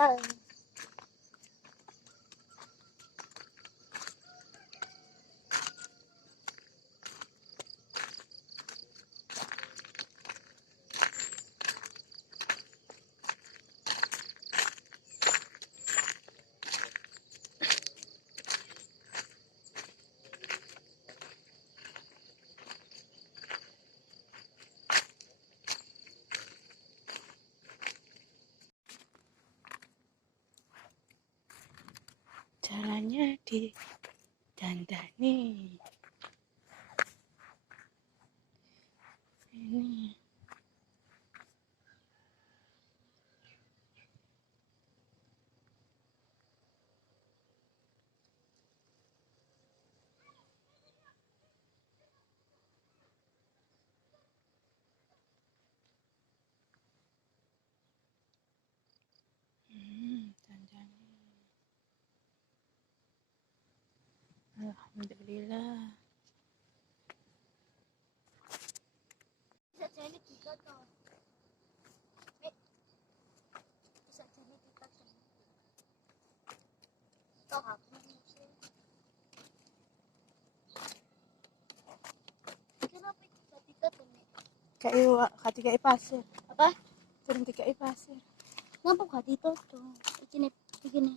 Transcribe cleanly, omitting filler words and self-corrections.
Tahu. Caranya didandani. Ini. Dandani. Alhamdulillah. Bisa jadi kita tuh. Bisa jadi kita tuh. Toh apa sih? Kenapa bisa kita tuh? Katiga pasir. Apa? Turun tiga pasir. Kenapa gak ditutup? Begini.